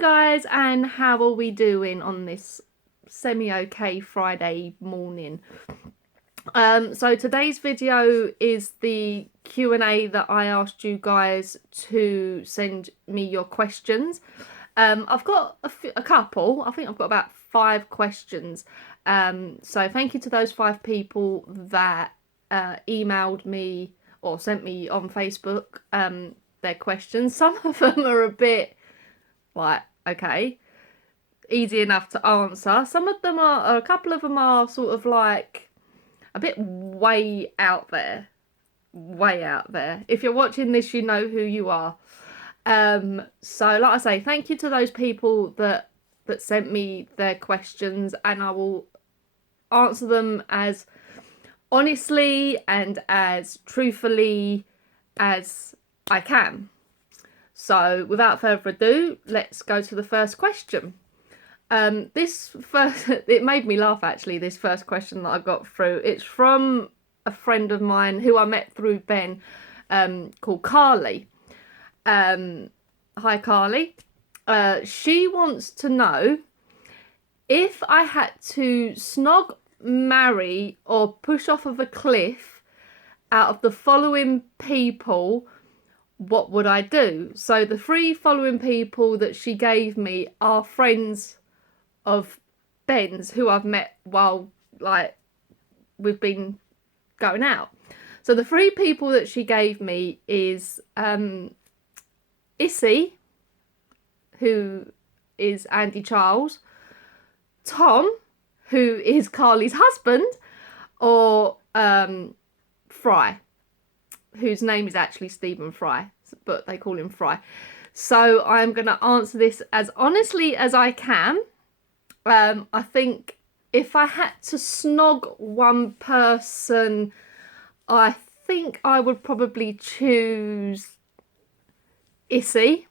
guys, and how are we doing on this semi-okay Friday morning? So today's video is the Q&A that I asked you guys to send me your questions. I've got a couple. I think I've got about 5 questions. So thank you to those 5 people that emailed me or sent me on Facebook their questions. Some of them are a bit like, okay, easy enough to answer. Some of them are, a couple of them are sort of like a bit way out there. Way out there. If you're watching this, you know who you are. So like I say, thank you to those people that sent me their questions, and I will answer them as honestly and as truthfully as I can. So without further ado, let's go to the first question. It made me laugh actually, this first question that I got through. It's from a friend of mine who I met through Ben, called Carly. Hi Carly. She wants to know, if I had to snog, marry or push off of a cliff out of the following people, what would I do? So the 3 following people that she gave me are friends of Ben's who I've met while we've been going out. So the 3 people that she gave me is Issy, who is Andy Charles, Tom, who is Carly's husband, or Fry, whose name is actually Stephen Fry, but they call him Fry. So I'm going to answer this as honestly as I can. I think if I had to snog one person, I think I would probably choose Issy.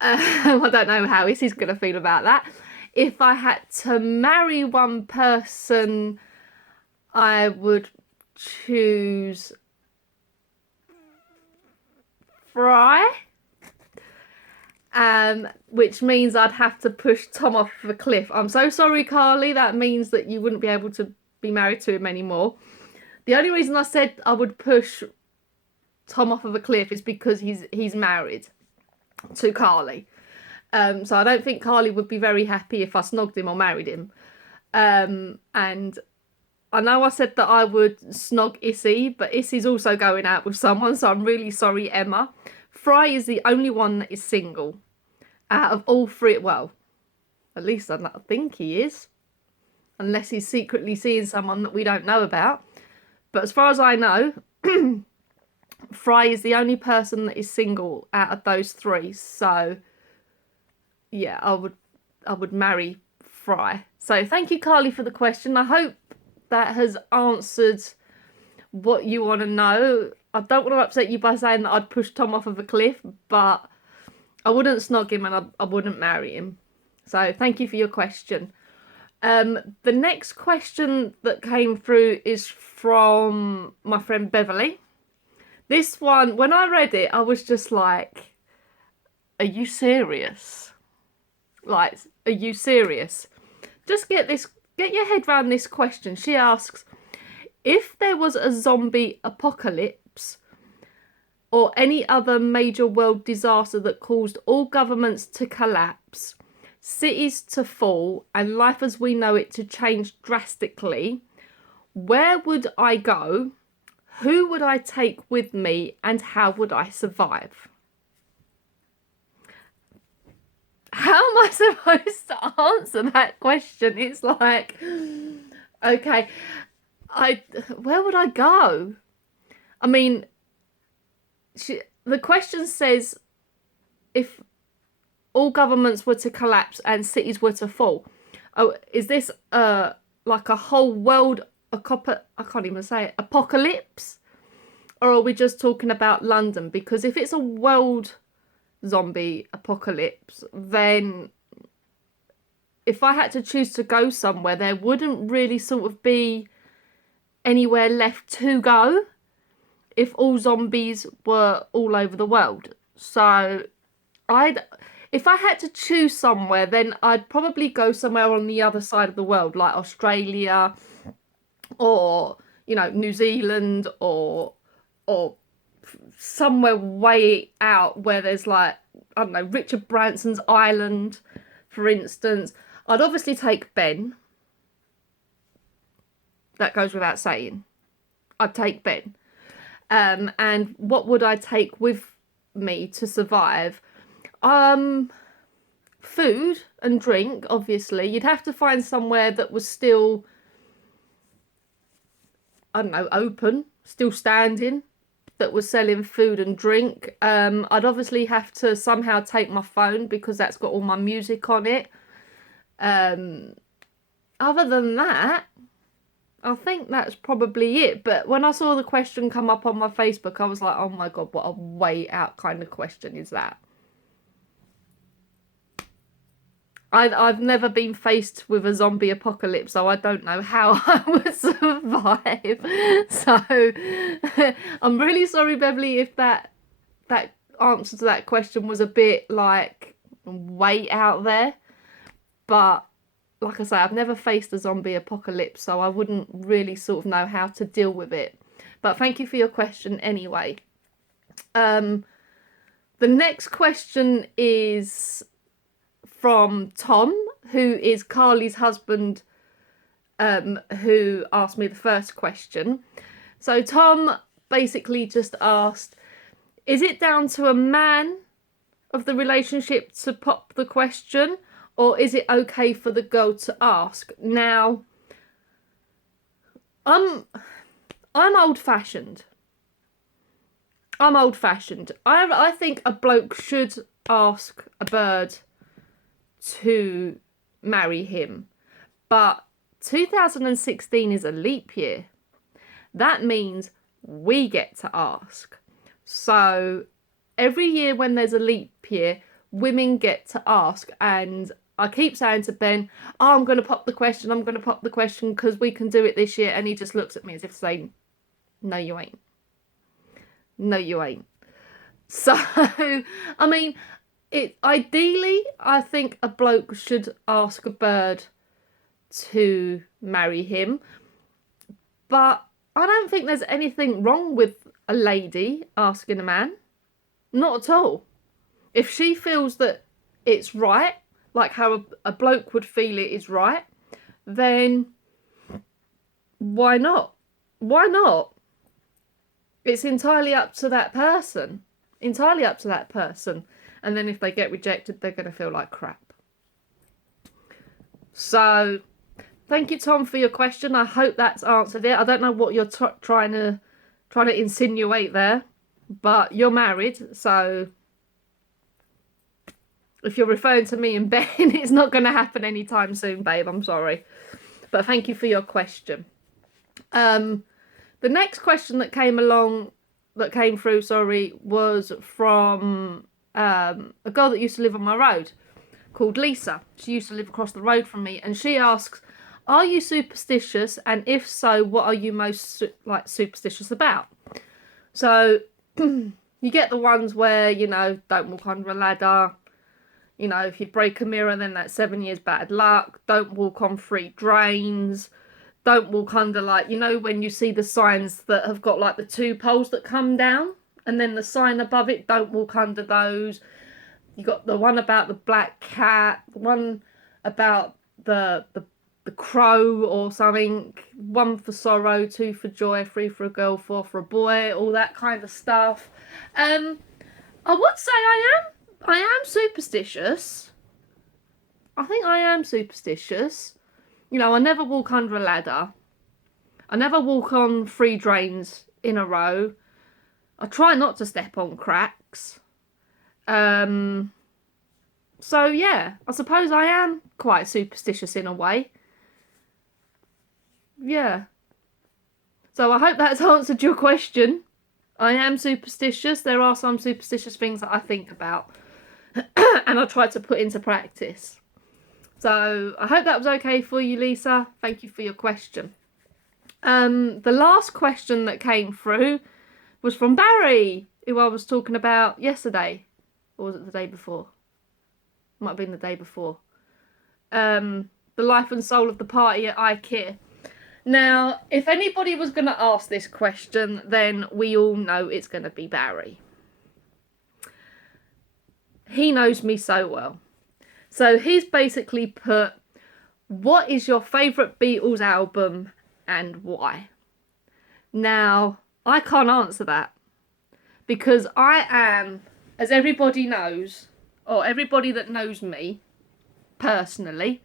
I don't know how Issy's going to feel about that. If I had to marry one person, I would choose Fry, which means I'd have to push Tom off the cliff. I'm so sorry, Carly. That means that you wouldn't be able to be married to him anymore. The only reason I said I would push Tom off of a cliff is because he's married to Carly. So I don't think Carly would be very happy if I snogged him or married him. And I know I said that I would snog Issy, but Issy's also going out with someone, so I'm really sorry, Emma. Fry is the only one that is single out of all 3. Well, at least I think he is, unless he's secretly seeing someone that we don't know about. But as far as I know, Fry is the only person that is single out of those 3. So yeah, I would marry Fry. So thank you, Carly, for the question. I hope that has answered what you want to know. I don't want to upset you by saying that I'd push Tom off of a cliff, but I wouldn't snog him and I wouldn't marry him. So thank you for your question. The next question that came through is from my friend Beverly. This one, when I read it, I was just like, are you serious? Like, are you serious? Just get your head around this question. She asks, if there was a zombie apocalypse or any other major world disaster that caused all governments to collapse, cities to fall, and life as we know it to change drastically, where would I go? Who would I take with me, and how would I survive? How am I supposed to answer that question? It's like, okay, where would I go? I mean, the question says if all governments were to collapse and cities were to fall. Oh, is this like a whole world I can't even say it, apocalypse? Or are we just talking about London? Because if it's a world zombie apocalypse, then if I had to choose to go somewhere, there wouldn't really sort of be anywhere left to go if all zombies were all over the world. So If I had to choose somewhere, then I'd probably go somewhere on the other side of the world, like Australia or, you know, New Zealand or somewhere way out where there's like, I don't know, Richard Branson's island, for instance. I'd obviously take Ben. That goes without saying. I'd take Ben. And what would I take with me to survive? Food and drink, obviously. You'd have to find somewhere that was still, I don't know, open, still standing, that was selling food and drink. I'd obviously have to somehow take my phone because that's got all my music on it. Other than that, I think that's probably it. But when I saw the question come up on my Facebook, I was like, oh my God, what a way out kind of question is that? I've never been faced with a zombie apocalypse, so I don't know how I would survive. So I'm really sorry, Beverly, if that answer to that question was a bit like way out there. But like I say, I've never faced a zombie apocalypse, so I wouldn't really sort of know how to deal with it. But thank you for your question anyway. The next question is from Tom, who is Carly's husband, who asked me the first question. So Tom basically just asked, is it down to a man of the relationship to pop the question, or is it okay for the girl to ask? Now, I'm old-fashioned. I think a bloke should ask a bird to marry him, but 2016 is a leap year. That means we get to ask. So every year when there's a leap year, women get to ask. And I keep saying to Ben, oh, I'm going to pop the question because we can do it this year. And he just looks at me as if saying, no, you ain't. No, you ain't. So, I mean, ideally, I think a bloke should ask a bird to marry him. But I don't think there's anything wrong with a lady asking a man. Not at all. If she feels that it's right, like how a bloke would feel it is right, then why not? Why not? It's entirely up to that person. Entirely up to that person. And then if they get rejected, they're going to feel like crap. So, thank you, Tom, for your question. I hope that's answered it. I don't know what you're trying to insinuate there, but you're married, so if you're referring to me and Ben, it's not going to happen anytime soon, babe. I'm sorry. But thank you for your question. The next question that came through, was from a girl that used to live on my road called Lisa. She used to live across the road from me, and she asks, are you superstitious? And if so, what are you most superstitious about? So you get the ones where, you know, don't walk under a ladder. You know, if you break a mirror, then that's 7 years bad luck. Don't walk on 3 drains. Don't walk under, like, you know, when you see the signs that have got like the 2 poles that come down and then the sign above it, don't walk under those. You got the one about the black cat, the one about the crow or something, 1 for sorrow, 2 for joy, 3 for a girl, 4 for a boy, all that kind of stuff. I would say I am superstitious. I think I am superstitious. You know, I never walk under a ladder. I never walk on 3 drains in a row. I try not to step on cracks. So yeah, I suppose I am quite superstitious in a way. Yeah. So I hope that's answered your question. I am superstitious. There are some superstitious things that I think about and I try to put into practice. So I hope that was okay for you, Lisa. Thank you for your question. The last question that came through was from Barry, who I was talking about yesterday. Or was it the day before? Might have been the day before. The life and soul of the party at IKEA. Now, if anybody was going to ask this question, then we all know it's going to be Barry. He knows me so well. So he's basically put, what is your favourite Beatles album and why? Now, I can't answer that because I am, as everybody knows, or everybody that knows me personally,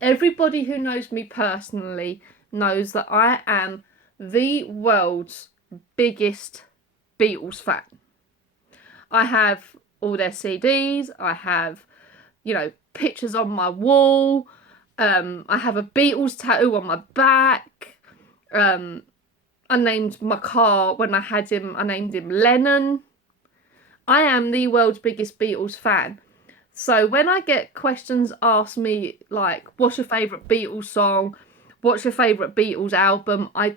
everybody who knows me personally knows that I am the world's biggest Beatles fan. I have all their CDs, I have, you know, pictures on my wall, I have a Beatles tattoo on my back, I named my car, when I had him, I named him Lennon. I am the world's biggest Beatles fan. So when I get questions asked me like, what's your favourite Beatles song? What's your favourite Beatles album? I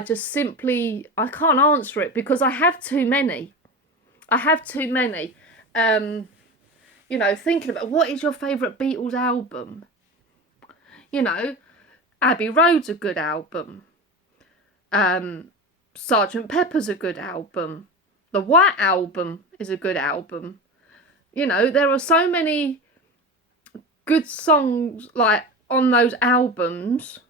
just simply, I can't answer it because I have too many. I have too many. You know, thinking about what is your favourite Beatles album? You know, Abbey Road's a good album. Sgt. Pepper's a good album. The White Album is a good album. You know, there are so many good songs like on those albums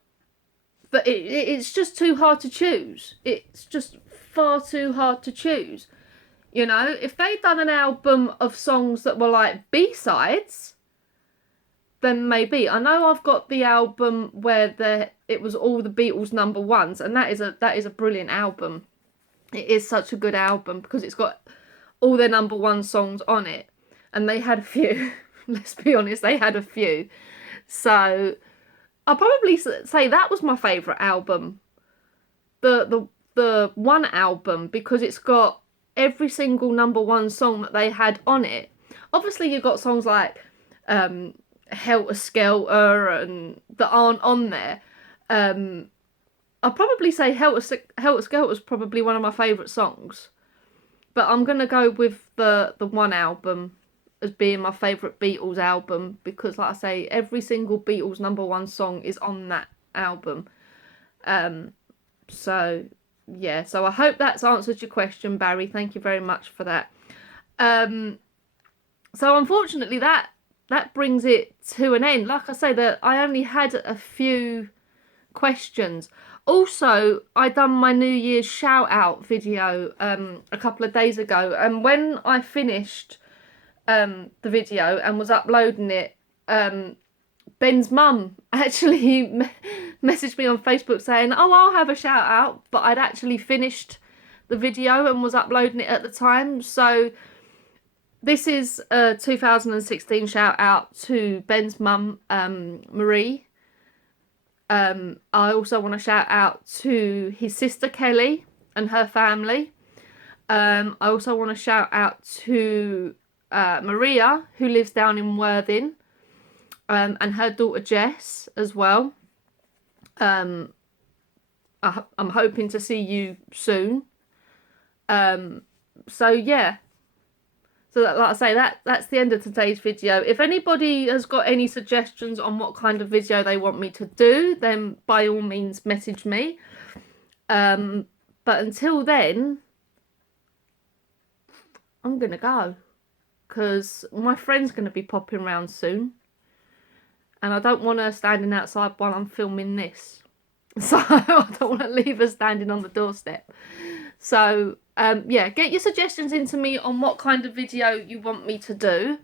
that it's just too hard to choose. It's just far too hard to choose. You know, if they'd done an album of songs that were like B-sides, then maybe. I know I've got the album where it was all the Beatles number ones, and that is a brilliant album. It is such a good album because it's got all their number one songs on it, and they had a few. Let's be honest, they had a few. So I'll probably say that was my favourite album, the one album, because it's got every single number one song that they had on it. Obviously, you've got songs like Helter Skelter and that aren't on there. I'll probably say Helter Skelter is probably one of my favourite songs, but I'm gonna go with the one album as being my favourite Beatles album because, like I say, every single Beatles number one song is on that album. So yeah, so I hope that's answered your question, Barry. Thank you very much for that. So unfortunately that brings it to an end. Like I say, that I only had a few questions. Also, I done my New Year's shout out video a couple of days ago, and when I finished the video and was uploading it, Ben's mum actually messaged me on Facebook saying, oh, I'll have a shout out, but I'd actually finished the video and was uploading it at the time. So this is a 2016 shout out to Ben's mum, Marie. I also want to shout out to his sister Kelly and her family. I also want to shout out to Maria, who lives down in Worthing, and her daughter Jess as well. I'm hoping to see you soon. So yeah. So that, like I say, that's the end of today's video. If anybody has got any suggestions on what kind of video they want me to do, then by all means message me. But until then, I'm going to go. Because my friend's going to be popping around soon. And I don't want her standing outside while I'm filming this. So I don't want to leave her standing on the doorstep. So yeah, get your suggestions into me on what kind of video you want me to do.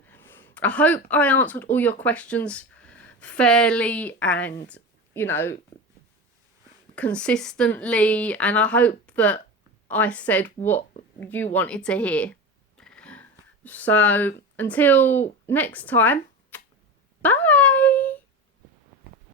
I hope I answered all your questions fairly and, you know, consistently. And I hope that I said what you wanted to hear. So until next time,